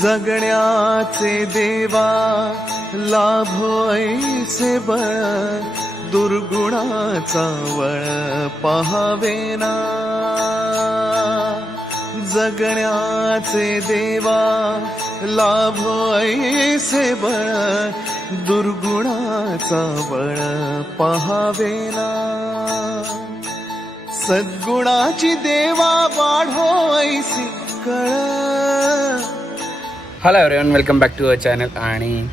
जगण्याचे देवा लाभो ऐसे बळ, दुर्गुणाचा वळ पहावेना. जगण्याचे देवा लाभो ऐसे बळ, दुर्गुणाचा बळ पहावेना. सद्गुणाची देवा वाढो ऐसी कळ. Hello everyone, welcome back to our channel. आणि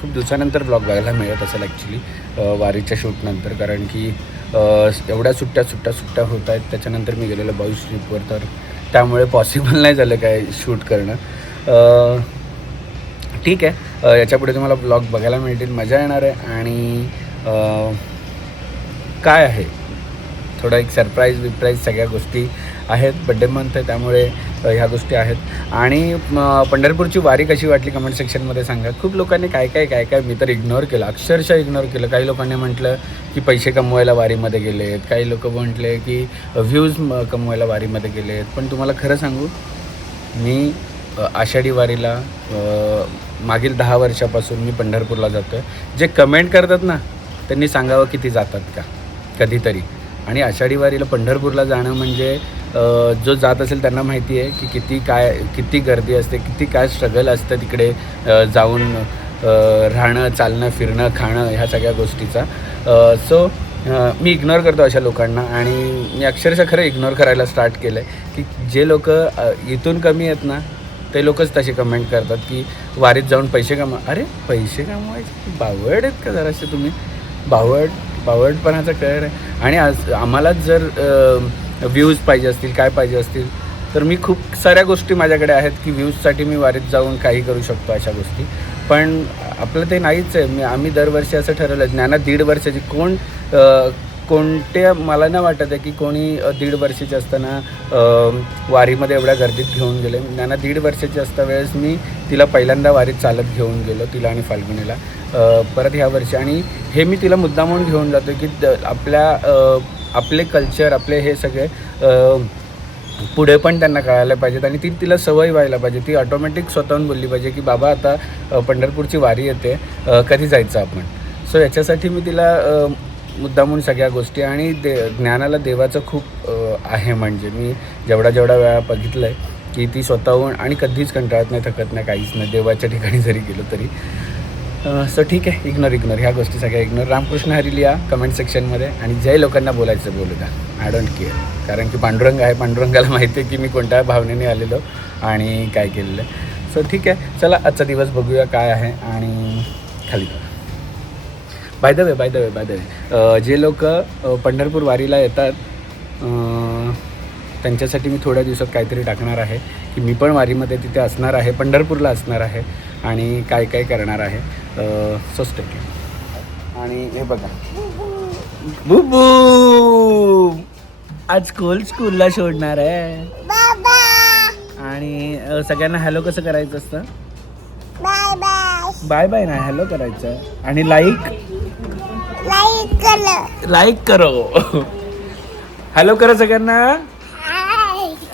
खूप दिवसानंतर ब्लॉग बघायला मिळत असेल ॲक्च्युली वारीच्या शूटनंतर, कारण की एवढ्या सुट्ट्या होत आहेत. त्याच्यानंतर मी गेलेलो बॉईज ट्रिपवर, तर त्यामुळे पॉसिबल नाही झालं काय शूट करणं. ठीक आहे, याच्यापुढे तुम्हाला ब्लॉग बघायला मिळतील, मजा येणार आहे. आणि काय आहे थोडं एक सरप्राईज सगळ्या गोष्टी आहेत. बड्डे मंथ आहे त्यामुळे ह्या गोष्टी आहेत. आणि पंढरपूरची वारी कशी वाटली कमेंट सेक्शनमध्ये सांगा. खूप लोकांनी काय मी तर इग्नोर केलं, अक्षरशः इग्नोर केलं. काही लोकांनी म्हटलं की पैसे कमवायला वारीमध्ये गेलेत, काही लोक म्हटले की व्ह्यूज कमवायला वारीमध्ये गेलेत. पण तुम्हाला खरं सांगू, मी आषाढी वारीला मागील 10 वर्षापासून मी पंढरपूरला जातो आहे. जे कमेंट करतात ना त्यांनी सांगावं किती जातात का कधीतरी. आणि आषाढी वारीला पंढरपूरला जाणं म्हणजे जो जात असेल त्यांना माहिती आहे की किती गर्दी असते, किती काय स्ट्रगल असतं तिकडे जाऊन राहणं, चालणं, फिरणं, खाणं, ह्या सगळ्या गोष्टीचा. सो मी इग्नोर करतो अशा लोकांना. आणि मी अक्षरशः खरं इग्नोर करायला स्टार्ट केलं आहे की जे लोक इथून कमी आहेत ना ते लोकच तसे कमेंट करतात की वारीत जाऊन पैसे अरे पैसे कमवायचे बावड आहेत का जरासे तुम्ही? बावडपणाचा कळर आहे. आणि आम्हाला जर व्ह्यूज पाहिजे असतील, काय पाहिजे असतील, तर मी खूप साऱ्या गोष्टी माझ्याकडे आहेत की व्ह्यूजसाठी मी वारीत जाऊन काही करू शकतो अशा गोष्टी. पण आपलं ते नाहीच आहे. आम्ही दरवर्षी असं ठरवलं, ज्ञाना 1.5 वर्षाची कोणत्या मला नाही वाटत आहे की कोणी 1.5 वर्षाची असताना वारीमध्ये एवढ्या गर्दीत घेऊन गेले. ज्ञाना 1.5 वर्षाची असता वेळेस मी तिला पहिल्यांदा वारीत चालत घेऊन गेलो, तिला आणि फाल्गुनीला. परत ह्या वर्षी, आणि हे मी तिला मुद्दाम म्हणून घेऊन जातो की आपले कल्चर, आपले हे सगळे पुढे पण त्यांना कळायला पाहिजेत. आणि तिला सवय व्हायला पाहिजे. ती ऑटोमॅटिक स्वतःहून बोलली पाहिजे की बाबा आता पंढरपूरची वारी येते, कधी जायचं आपण. सो याच्यासाठी मी तिला मुद्दामून सगळ्या गोष्टी. आणि ज्ञानाला देवाचं खूप आहे. म्हणजे मी जेवढा वेळा बघितलं आहे की ती स्वतःहून, आणि कधीच कंटाळत नाही, थकत नाही, काहीच नाही, देवाच्या ठिकाणी जरी गेलो तरी. सो ठीक आहे, इग्नोर ह्या गोष्टी सगळ्या इग्नोर. रामकृष्ण हरी लिहा कमेंट सेक्शनमध्ये, आणि जे लोकांना बोलायचं बोलू द्या, आय डोंट केअर. कारण की पांडुरंग आहे, पांडुरंगाला माहिती आहे की मी कोणत्या भावनेने आलेलो आणि काय केलेलं आहे. सो ठीक आहे, चला आजचा दिवस बघूया काय आहे. आणि खाली बाय द वे जे लोक पंढरपूर वारीला येतात त्यांच्यासाठी मी थोड्या दिवसात काहीतरी टाकणार आहे की मी पण वारीमध्ये तिथे असणार आहे, पंढरपूरला असणार आहे, आणि काय करणार आहे. So stay tuned. आणि हे बघा, बुबू आज स्कूलला सोडणार आहे. आणि सगळ्यांना हॅलो कसं करायचं असतं? बाय बाय नाही, हॅलो करायचं. आणि लाईक करो, हॅलो करो सगळ्यांना,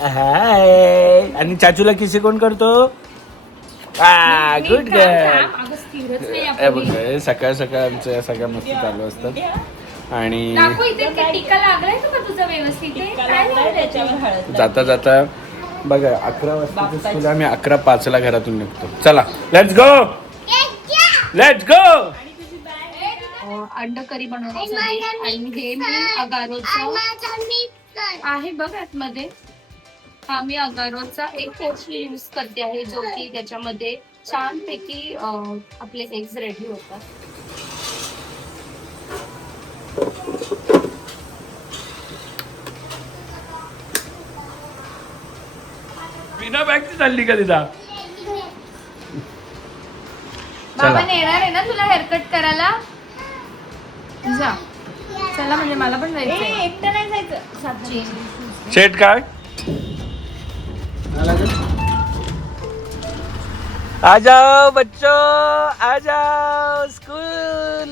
हाय. आणि चाचूला किसी कोण करतो? Good girl. सकाळ आमच्या या सगळ्या मस्ती चालू असतात. आणि जाता बघा 11 वाजता स्कूल, आम्ही 11:05 घरातून निघतो. चला लेट्स गो. अंड करी बनवण्यासाठी. आणि हे मी अगारोचं आहे बघ आतमध्ये. हा मी अगारोचा एक पोर्शन यूज करते आहे, जो की त्याच्यामध्ये छानपैकी आपले एग्स रेडी होतात. बिना बॅगची चालली का तिला? बाबा येणार आहे ना तुला हेअरकट करायला? जा चला, म्हणजे मला पण जायचं. एकटं नाही जायचं साची. शेट काय आ जाओ बच्चों, आ जाओ स्कूल.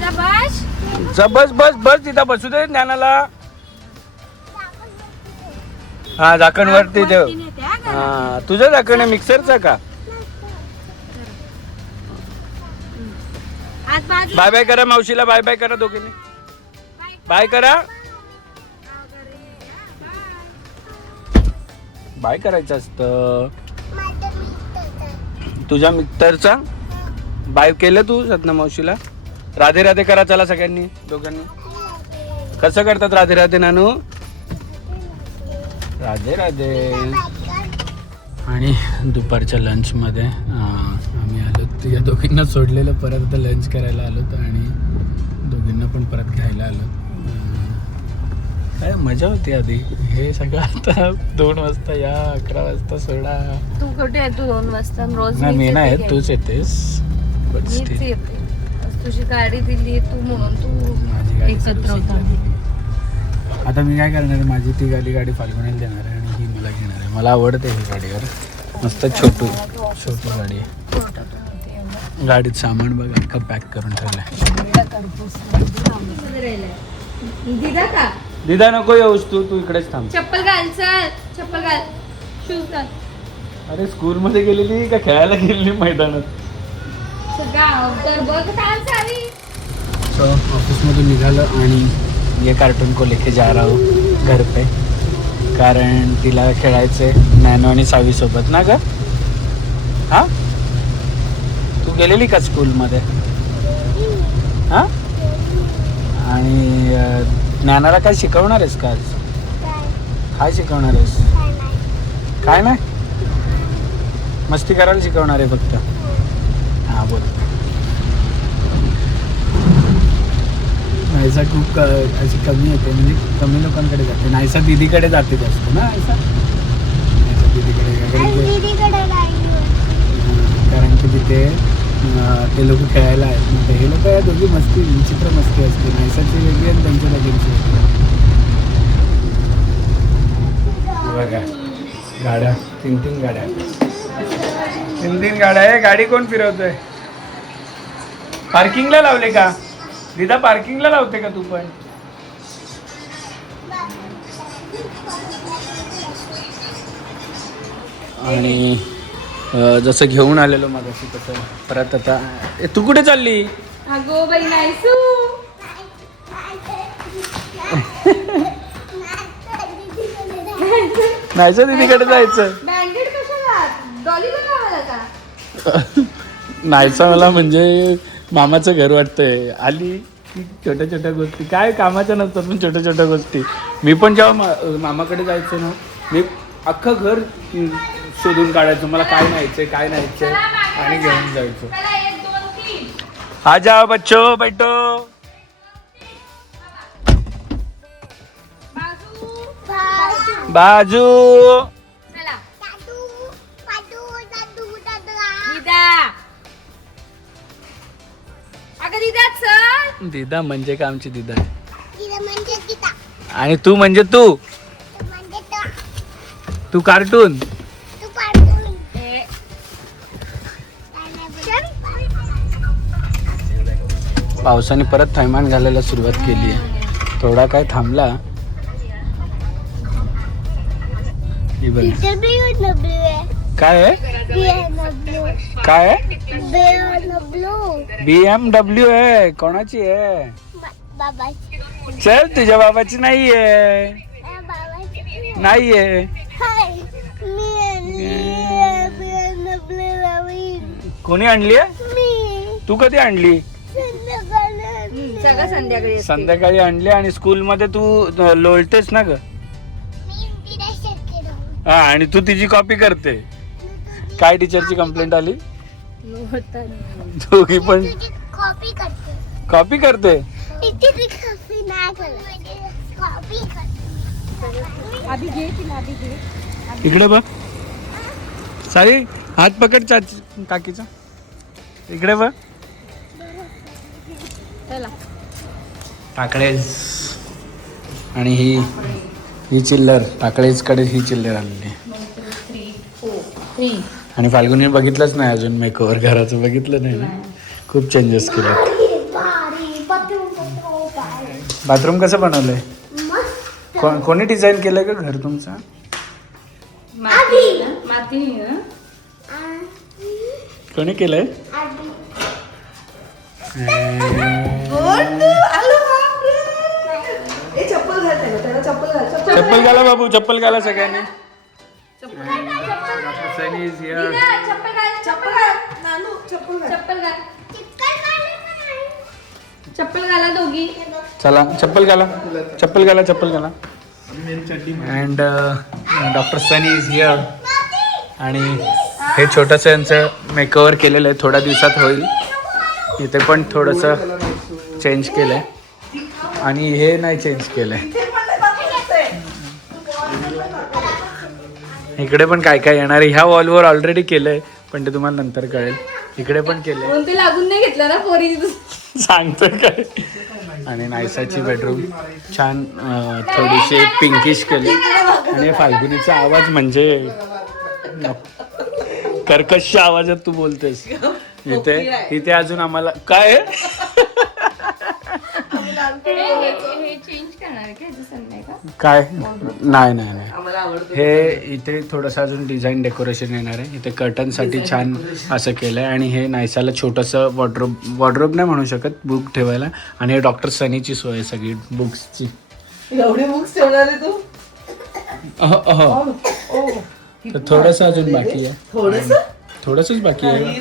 शाबाश. बस बस बस तिथं बसू दे ज्ञानाला. हा झाकण वरती ठेव. हा तुझं झाकण आहे मिक्सरचं का? बाय बाय करा मावशीला. बाय बाय करा दोघींनी. बाय करा. बाय करायचं असतं. तुझ्या मित्रचा बाय केलं तू सतना मावशीला. राधे राधे करा चला सगळ्यांनी दोघांनी. कसं करतात राधे राधे नानू? राधे राधे. आणि दुपारच्या लंचमध्ये आम्ही आलो. या दोघींना सोडलेलं परत आता लंच करायला आलो आणि दोघींना पण परत घ्यायला आलो. काय मजा होती आधी. हे सगळं आता 2 वाजता या 11 वाजता सोडा. तू कुठे आहे? तू 2 वाजता रोज. नाही मी नाही तूच येतेस. मीच येते. तुझी गाडी दिली तू म्हणून तू माझी गाडी एकत्र होता. आता मी काय करणार आहे, माझी ती गाडी फाल्गुनीला देणार आहे आणि ही मला घेणार आहे. मला आवडते ही गाडीवर. मस्त छोटू गाडी आहे. गाडीत सामान बघ अख्खा पॅक करून ठेवलंय. दिदा नको येऊस तू इकडेच थांब. चप्पल घाल. चल चप्पल घाल. शूज घाल. अरे स्कूल मध्ये गेलेली का खेळायला गेलेली मैदानात? सो ऑफिस मधून निघालं आणि ये कार्टून को लेके जा रहा हूँ घर पे. कारण तिला खेळायचंय नॅनो आणि सावी सोबत ना ग. हा तू गेलेली का स्कूलमध्ये? हा आणि ज्ञानाला काय शिकवणार आहेस का आज? काय शिकवणार आहेस? काय नाही मस्ती करायला शिकवणार आहे फक्त. हा बोल. नायसा खूप अशी कमी येते म्हणजे कमी लोकांकडे जाते. नायसा दीदीकडे जाते जास्त ना. नायसा दीदीकडे कारण की तिथे ते लोक खेळायला आहेत ना. हे लोक या दोघी मस्ती विचित्र मस्ती असते. नायसाची वेगळी आणि त्यांच्या दोघींची वेगळी. बघा गाड्या 3 गाड्या 3 गाड्या आहे. गाडी कोण फिरवतोय? पार्किंगला लावले का दिदा? पार्किंगला लावते का तू पण? आणि जसं घेऊन आलेलो मागाशी तसं परत आता. तू कुठे चालली? अगो बाई नायसू. नाहीचं दीदीकडे जायचं. बँडेड कशाला? डॉलीला लावायला का? नाहीचं मला म्हणजे मामाचं घर वाटतंय. आली की छोट्या छोट्या गोष्टी काय कामाच्या नसतात पण छोट्या छोट्या गोष्टी. मी पण जेव्हा मामाकडे जायचं ना मी अख्खं घर शोधून काढायचं मला काय न्यायचंय आणि घेऊन जायचो. आ जाओ बच्चो बैठो. बाजू दिदा म्हणजे का आमची दिदा आहे. आणि तू म्हणजे तू कार्टून. पावसाने परत थैमान घालायला सुरुवात केली आहे. थोडा काय थांबला. काय काय BMW आहे. कोणाची आहे? चल तुझ्या बाबाची नाहीये. कोणी आणली आहे? तू कधी आणली? संध्याकाळी आणली. आणि स्कूल मध्ये तू लोळतेस ना ग. हा आणि तू तिची कॉपी करते. काय टीचरची कंप्लेंट आली? दोघी पण कॉपी करते. इकडे बघ साई हात पकड काकीचा. इकडे बघ. टाकळेज आणि ही चिल्लर. टाकळेजकडे ही चिल्लर आलेली. आणि फाल्गुनी बघितलंच नाही अजून मेकओव्हर घराचं बघितलं नाही ना. खूप चेंजेस केले. बाथरूम कसं बनवलंय? कोणी डिझाईन केलंय का घर तुमचं? माती कोणी केलंय? चप्पल घाला बाबू, चप्पल घाला सगळ्यांनी. चप्पल घाला दोघी. चला चप्पल घाला, चप्पल घाला, चप्पल घाला. And doctor Sunny is here. आणि हे छोटंसं यांचं मेकओव्हर केलेलं आहे, थोड्या दिवसात होईल. इथे पण थोडंसं चेंज केलं आहे आणि हे नाही चेंज केलं आहे. इकडे पण काय काय येणार आहे. ह्या वॉलवर ऑलरेडी केलं आहे, पण ते तुम्हाला नंतर कळेल. इकडे पण केलं आहे. ते लागून नाही घेतलं ना पोरी. सांगतोय काय. आणि नायसाची बेडरूम छान थोडीशी पिंकिश केली. आणि फाल्गुनीचा आवाज म्हणजे कर्कश आवाजात तू बोलतेस. इथे अजून आम्हाला काय हे चेंज करणार काय नाही नाही नाही. हे इथे थोडंसं अजून डिझाईन डेकोरेशन येणार आहे. इथे कर्टनसाठी छान असं केलं आहे. आणि हे नायसाला छोटंसं वॉर्डरोब नाही म्हणू शकत, बुक ठेवायला. आणि हे डॉक्टर सनीची सोय आहे सगळी बुक्सची. एवढे बुक्स ठेवणार आहे तू? तर थोडंसं अजून बाकी आहे. थोडंसंच बाकी आहे.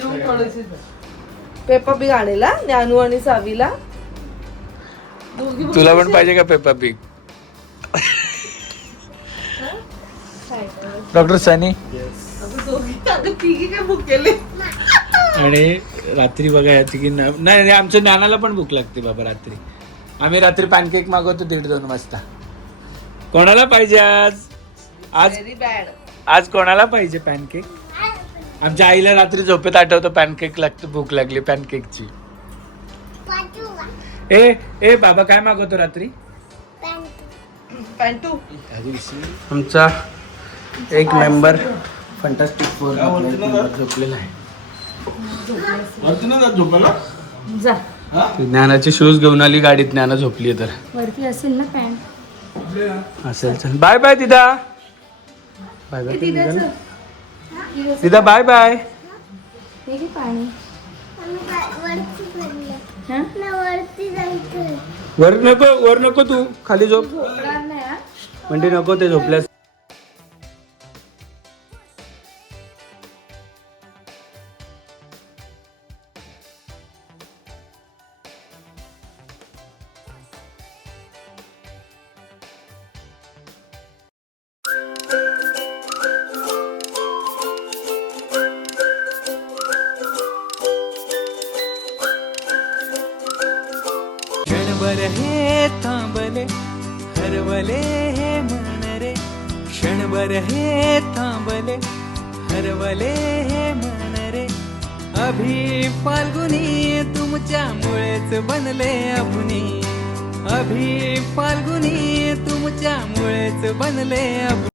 पेपा बिग आणेला ज्ञानू आणि सावीला. तुला पण पाहिजे का पेपा बिग? डॉक्टर सनी. तिघी काय बुक केले? आणि रात्री बघा याची की नाही, आमच्या ज्ञानाला पण भूक लागते बाबा रात्री. आम्ही रात्री पॅनकेक मागवतो 1:30-2 वाजता. कोणाला पाहिजे आज? Very bad. आज कोणाला पाहिजे पॅनकेक? आमच्या आईला रात्री झोपेत आठवतं पॅनकेक लागतं, भूक लागली पॅनकेकची. ए बाबा काय मागवतो रात्री? पॅन्टू. आमचा एक मेंबर फंटास्टिक फोर झोपलेला आहे. जा ज्ञानाचे शूज घेऊन आली गाडीत. ज्ञाना झोपली तर वरती असेल ना पॅन्ट. असेल. बाय बाय दिदा. बाय बाय दिदा. Bye bye. हे घे पाणी. वर नको तू खाली झोप. म्हणजे नको ते झोपल्यास. क्षणभर हे थांबले हरवले हे मन रे. क्षणभर हे थांबले हरवले हे मन रे. अभि फाल्गुनी तुमच्यामुळेच बनले अभुनी. अभि फाल्गुनी तुमच्यामुळेच बनले अभुनी.